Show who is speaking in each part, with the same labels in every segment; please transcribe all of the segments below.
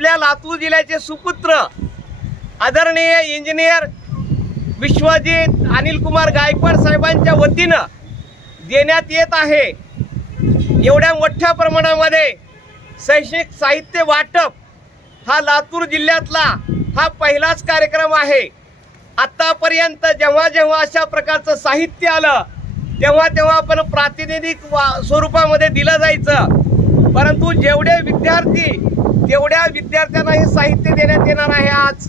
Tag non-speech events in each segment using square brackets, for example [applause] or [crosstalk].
Speaker 1: आपल्या लातूर जिल्ह्याचे सुपुत्र आदरणीय इंजिनियर विश्वजित अनिल कुमार गायकवाड साहेबांच्या वतीनं देण्यात येत आहे. एवढ्या मोठ्या प्रमाणामध्ये शैक्षणिक साहित्य वाटप हा लातूर जिल्ह्यातला हा पहिलाच कार्यक्रम आहे. आत्तापर्यंत जेव्हा जेव्हा अशा प्रकारचं साहित्य आलं तेव्हा तेव्हा आपण प्रातिनिधिक वा- स्वरूपामध्ये दिलं जायचं. परंतु जेवढे विद्यार्थी तेवढ्या विद्यार्थ्यांना हे साहित्य देण्यात येणार आहे आज.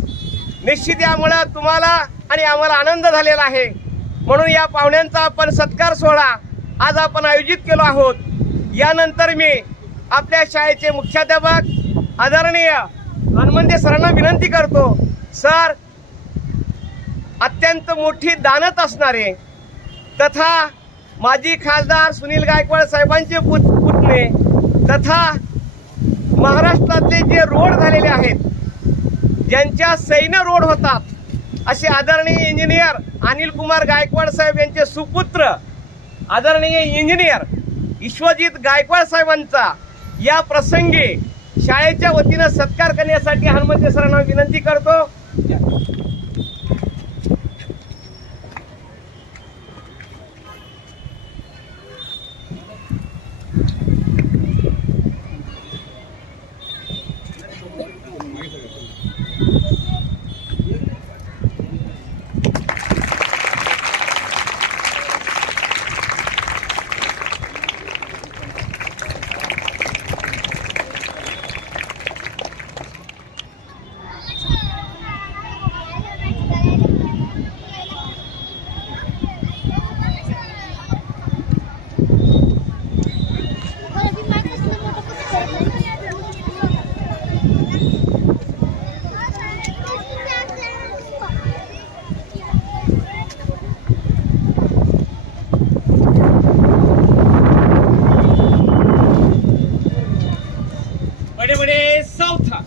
Speaker 1: निश्चित यामुळं तुम्हाला आणि आम्हाला आनंद झालेला आहे. म्हणून या पाहुण्यांचा आपण सत्कार सोहळा आज आपण आयोजित केलो आहोत. यानंतर मी आपल्या शाळेचे मुख्याध्यापक आदरणीय हनुमंते सरांना विनंती करतो सर अत्यंत मोठी दानत असणारे तथा माजी खासदार सुनील गायकवाड साहेबांचे पुत पुतणे तथा महाराष्ट्रातले जे रोड झालेले आहेत ज्यांच्या सैन्य रोड होतात असे आदरणीय इंजिनियर अनिल कुमार गायकवाड साहेब यांचे सुपुत्र आदरणीय इंजिनियर विश्वजित गायकवाड साहेबांचा या प्रसंगी शाळेच्या वतीनं सत्कार करण्यासाठी हनुमंत सरांना विनंती करतो. बडे बडे म्हणजे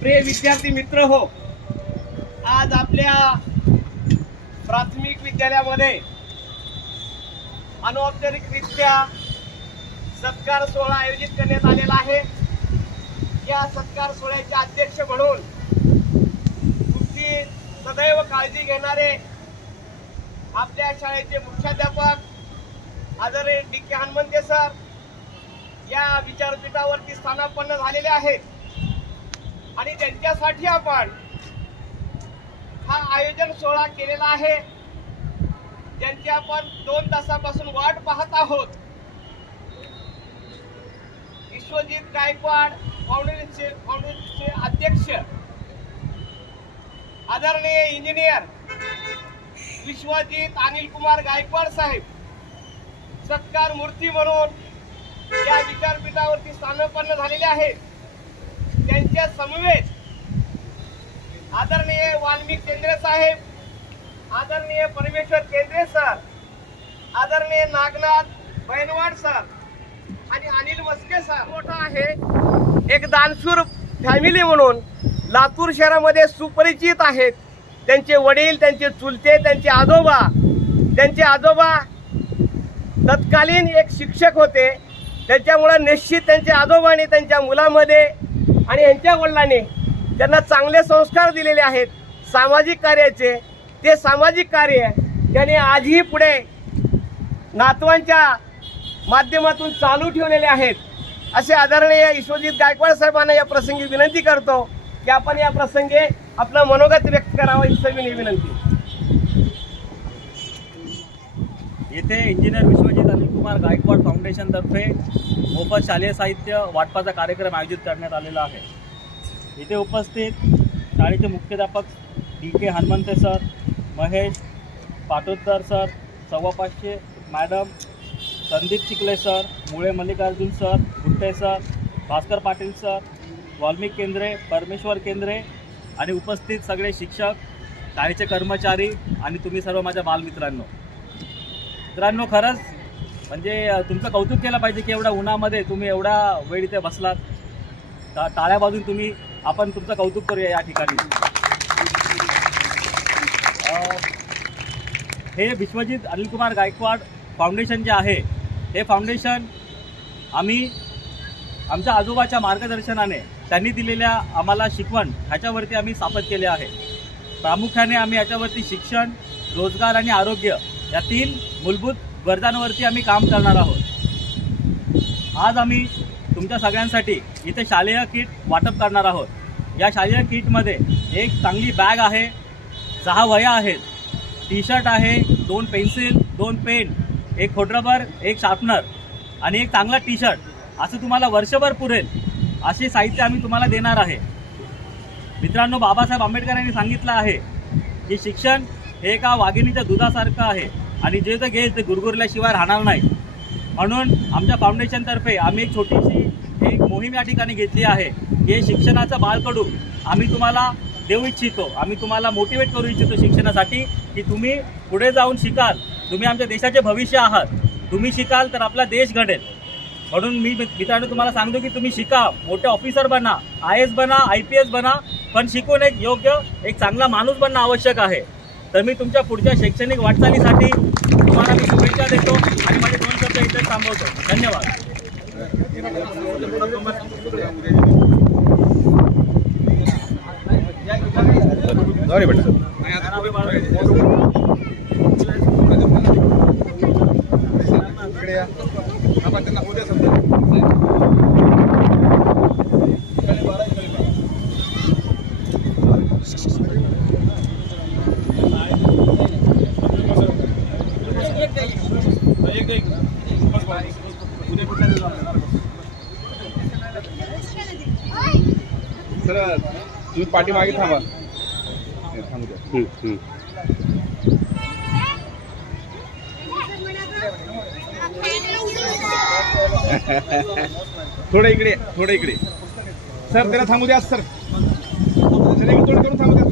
Speaker 1: प्रिय विद्यार्थी मित्र हो आज आपल्या प्राथमिक विद्यालयामध्ये अनौपचारिकरित्या सत्कार सोहळा आयोजित करण्यात आलेला आहे. या सत्कार सोहळ्याचे अध्यक्ष म्हणून तुमची सदैव काळजी घेणारे आपल्या शाळेचे मुख्याध्यापक आदरणीय डी के हनुमंते सर या विचारपीठावरती स्थानापन्न झालेले आहेत. आणि त्यांच्यासाठी आपण हा आयोजन सोहळा केलेला आहे. ज्यांची आपण दोन तासापासून वाट पाहत आहोत. विश्वजित गायकवाड फाउंडेशनचे फाउंडेशनचे अध्यक्ष आदरणीय इंजिनियर विश्वजित अनिल कुमार गायकवाड साहेब सत्कार मूर्ती म्हणून या विचारपीठावरती स्थानपन्न झालेले आहेत त्यांच्या समवेत आदरणीय वाल्मिक केंद्रे साहेब आदरणीय परमेश्वर केंद्रे सर आदरणीय नागनाथ बैनवाड सर आणि अनिल वस्के सर. मोठा आहे. एक दानशूर फॅमिली म्हणून लातूर शहरामध्ये सुपरिचित आहेत. त्यांचे वडील त्यांचे चुलते त्यांचे आजोबा त्यांचे आजोबा तत्कालीन एक शिक्षक होते. त्याच्यामुळं निश्चित त्यांच्या आजोबाने त्यांच्या मुलामध्ये आणि यांच्या वडिलांनी त्यांना चांगले संस्कार दिलेले आहेत. सामाजिक कार्याचे ते सामाजिक कार्य त्याने आजही पुढे नातवांच्या माध्यमातून चालू ठेवलेले आहेत. असे आदरणीय विश्वजित गायकवाड साहेबांना या प्रसंगी विनंती करतो की आपण या प्रसंगी आपलं मनोगत व्यक्त करावं ही सगळी विनंती.
Speaker 2: येथे इंजिनियर विश्वजित अनिलकुमार गायकवाड फाउंडेशनतर्फे मोफत शालेय साहित्य वाटपाचा कार्यक्रम आयोजित करण्यात आलेला आहे. इथे उपस्थित शाळेचे मुख्याध्यापक D K Hanumante sir Mahesh Patodkar sir सव्वा पाचशे madam Sandeep Chikhale sir Mule Mallikarjun sir Gutte sir Bhaskar Patil sir Valmik Kendre Parmeshwar Kendre आणि उपस्थित सगळे शिक्षक शाळेचे कर्मचारी आणि तुम्ही सर्व माझ्या बालमित्रांनो. मित्रांनो खरंच म्हणजे तुमचं कौतुक केलं पाहिजे की एवढ्या उन्हामध्ये तुम्ही एवढा वेळ इथे बसलात. टा टाळ्या बाजून तुम्ही आपण तुमचं कौतुक करूया या ठिकाणी. हे विश्वजित अनिलकुमार गायकवाड फाउंडेशन जे आहे हे फाउंडेशन आम्ही आमच्या आजोबाच्या मार्गदर्शनाने त्यांनी दिलेल्या आम्हाला शिकवण ह्याच्यावरती आम्ही स्थापित केले आहे. प्रामुख्याने आम्ही याच्यावरती शिक्षण रोजगार आणि आरोग्य या तीन मूलभूत गरजांवरती आम्ही काम करणार आहोत. आज आम्ही तुमच्या सगळ्यांसाठी इथे शालेय किट वाटप करणार आहोत. या शालेय किटमध्ये एक चांगली बॅग आहे सहा वह्या आहेत टी शर्ट आहे दोन पेन्सिल दोन पेन एक खोडरबर एक शार्पनर आणि एक चांगला टी शर्ट असं तुम्हाला वर्षभर पुरेल असे साहित्य आम्ही तुम्हाला देणार आहे. मित्रांनो बाबासाहेब आंबेडकर यांनी सांगितलं आहे की शिक्षण हे एका वाघिणीच्या दुधासारखं आहे. आणि जे तर घेईल ते गुरगुरल्याशिवाय राहणार नाही. म्हणून आमच्या फाउंडेशनतर्फे आम्ही एक छोटीशी एक मोहीम या ठिकाणी घेतली आहे. की हे शिक्षणाचं बाळकडू आम्ही तुम्हाला देऊ इच्छितो आम्ही तुम्हाला मोटिवेट करू इच्छितो शिक्षणासाठी की तुम्ही पुढे जाऊन शिकाल. तुम्ही आमच्या देशाचे भविष्य आहात. तुम्ही शिकाल तर आपला देश घडेल. म्हणून मी मित्रांनो तुम्हाला सांगतो की तुम्ही शिका. मोठे ऑफिसर बना आय एस बना आय पी एस बना पण शिकून एक योग्य एक चांगला माणूस बनणं आवश्यक आहे. तर मी तुमच्या पुढच्या शैक्षणिक वाटचालीसाठी तुम्हाला मी शुभेच्छा देतो आणि माझे दोन शब्द इथे थांबवतो. धन्यवाद
Speaker 3: सॉरी बेटा इकडे या आपण त्यांना उद्या समजा सर तुम्ही पाठीमागे थांबा. थांबू द्या. [laughs] थोडं इकडे थोडं इकडे. सर त्याला थांबू द्या सर. त्याला इकडे थोडं करून थांबू द्या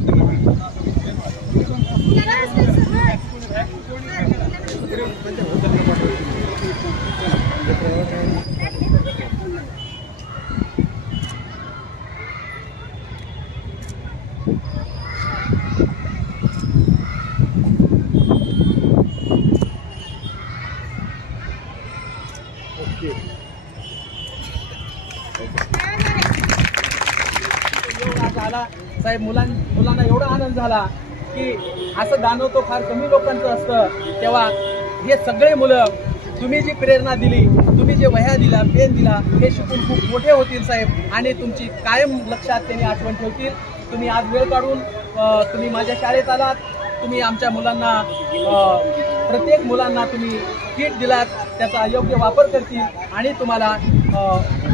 Speaker 4: साहेब मुलां मुलांना एवढा आनंद झाला की असं दानवतो फार कमी लोकांचं असतं. तेव्हा हे सगळे मुलं तुम्ही जी प्रेरणा दिली तुम्ही जे वह्या दिला पेन दिला हे शिकून खूप मोठे होतील साहेब. आणि तुमची कायम लक्षात त्यांनी आठवण ठेवतील. तुम्ही आज वेळ काढून तुम्ही माझ्या शाळेत आलात. तुम्ही आमच्या मुलांना प्रत्येक मुलांना तुम्ही किट दिलात. त्याचा योग्य वापर करतील. आणि तुम्हाला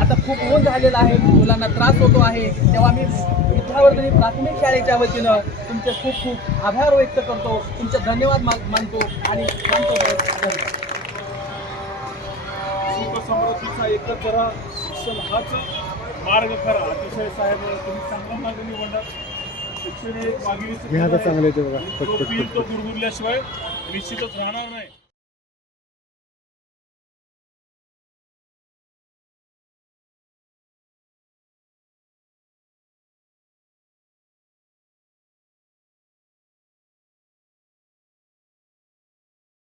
Speaker 4: आता खूप ऊन झालेलं आहे. मुलांना त्रास होतो आहे. तेव्हा मी विद्यावर्धनी प्राथमिक शाळेच्या वतीनं तुमचे खूप खूप आभार व्यक्त करतो. तुमचे धन्यवाद मा- मानतो आणि मानतो. धन्यवाद.
Speaker 5: समृद्धीचा एकच जरा शिक्षण हाच मार्ग खरा. अतिशय साहेब तुम्ही चांगला मार्ग निवडला. शिक्षण एक मागणी तो पीर तो गुरगुरल्याशिवाय निश्चितच राहणार नाही.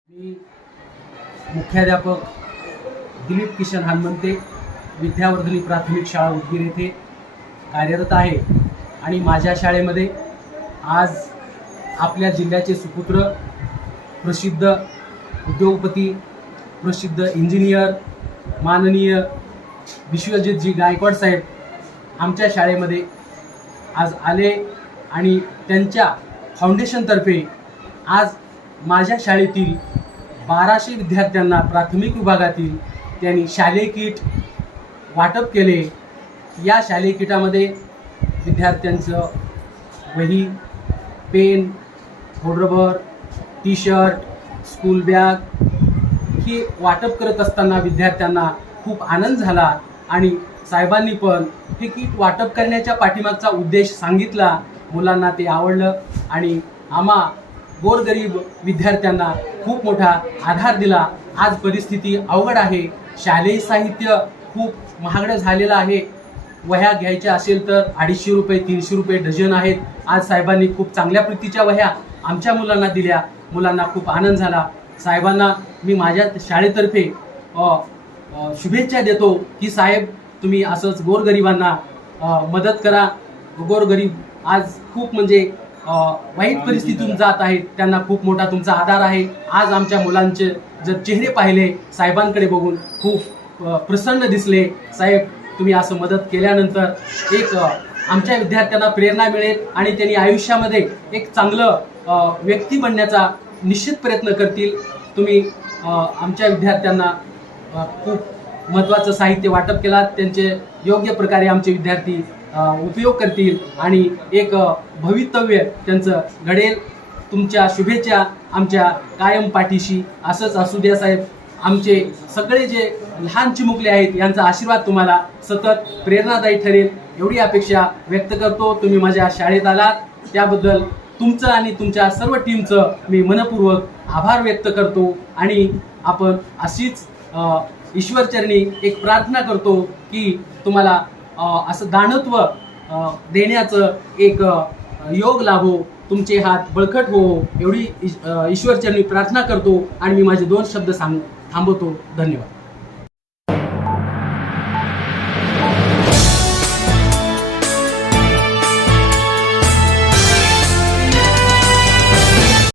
Speaker 4: मी मुख्याध्यापक दिलीप किशन हनुमंते विद्यावर्धनी प्राथमिक शाळा उदगीर येथे कार्यरत आहे. आणि माझ्या शाळेमध्ये आज आपल्या जिल्ह्याचे सुपुत्र प्रसिद्ध उद्योगपती प्रसिद्ध इंजिनियर माननीय विश्वजितजी गायकवाड साहेब आमच्या शाळेमध्ये आज आले आणि त्यांच्या फाउंडेशनतर्फे आज माझ्या शाळेतील बाराशे विद्यार्थ्यांना प्राथमिक विभागातील त्यांनी शालेय किट वाटप केले. या शालेय किटामध्ये विद्यार्थ्यांचं वही पेन खोडरबर टी शर्ट स्कूल बॅग हे वाटप करत असताना विद्यार्थ्यांना खूप आनंद झाला आणि साहेबांनी पण हे किट वाटप करण्याच्या पाठीमागचा उद्देश सांगितला. मुलांना ते आवडलं आणि आम्हा गोरगरीब विद्यार्थ्यांना खूप मोठा आधार दिला. आज परिस्थिती अवघड आहे. शालेय साहित्य खूप महागडं झालेलं आहे. वह्या घ्यायच्या असेल तर अडीचशे रुपये तीनशे रुपये डझन आहेत. आज साहेबांनी खूप चांगल्या प्रतीच्या वह्या आमच्या मुलांना दिल्या. मुलांना खूप आनंद झाला. साहेबांना मी माझ्या शाळेतर्फे शुभेच्छा देतो की साहेब तुम्ही असंच गोरगरिबांना मदत करा. गोरगरीब आज खूप म्हणजे वाईट परिस्थितीतून जात आहेत. त्यांना खूप मोठा तुमचा आधार आहे. आज आमच्या मुलांचे जर चेहरे पाहिले साहेबांकडे बघून खूप प्रसन्न दिसले. साहेब तुम्ही असं मदत केल्यानंतर एक आमच्या विद्यार्थ्यांना प्रेरणा मिळेल आणि त्यांनी आयुष्यामध्ये एक चांगलं व्यक्ती बनण्याचा निश्चित प्रयत्न करतील. तुम्ही आमच्या विद्यार्थ्यांना खूप महत्त्वाचं साहित्य वाटप केलात. त्यांचे योग्य प्रकारे आमचे विद्यार्थी उपयोग करतील आणि एक भवितव्य त्यांचं घडेल. तुमच्या शुभेच्छा आमच्या कायम पाठीशी असंच असू द्या साहेब. आमचे सगळे जे लहान चिमुकले आहेत यांचा आशीर्वाद तुम्हाला सतत प्रेरणादायी ठरेल. एवढी अपेक्षा व्यक्त करतो. तुम्ही माझ्या शाळेत आलात. त्याबद्दल तुमचं आणि तुमच्या सर्व टीमचं मी मनपूर्वक आभार व्यक्त करतो. आणि आपण अशीच ईश्वरचरणी एक प्रार्थना करतो की तुम्हाला असं दानत्व देण्याचं एक योग लाभो. तुमचे हात बळकट हो एवढी ईश्वरच्या मी ईश्वरचरणी प्रार्थना करतो आणि मी माझे दोन शब्द सांग थांबवतो. धन्यवाद.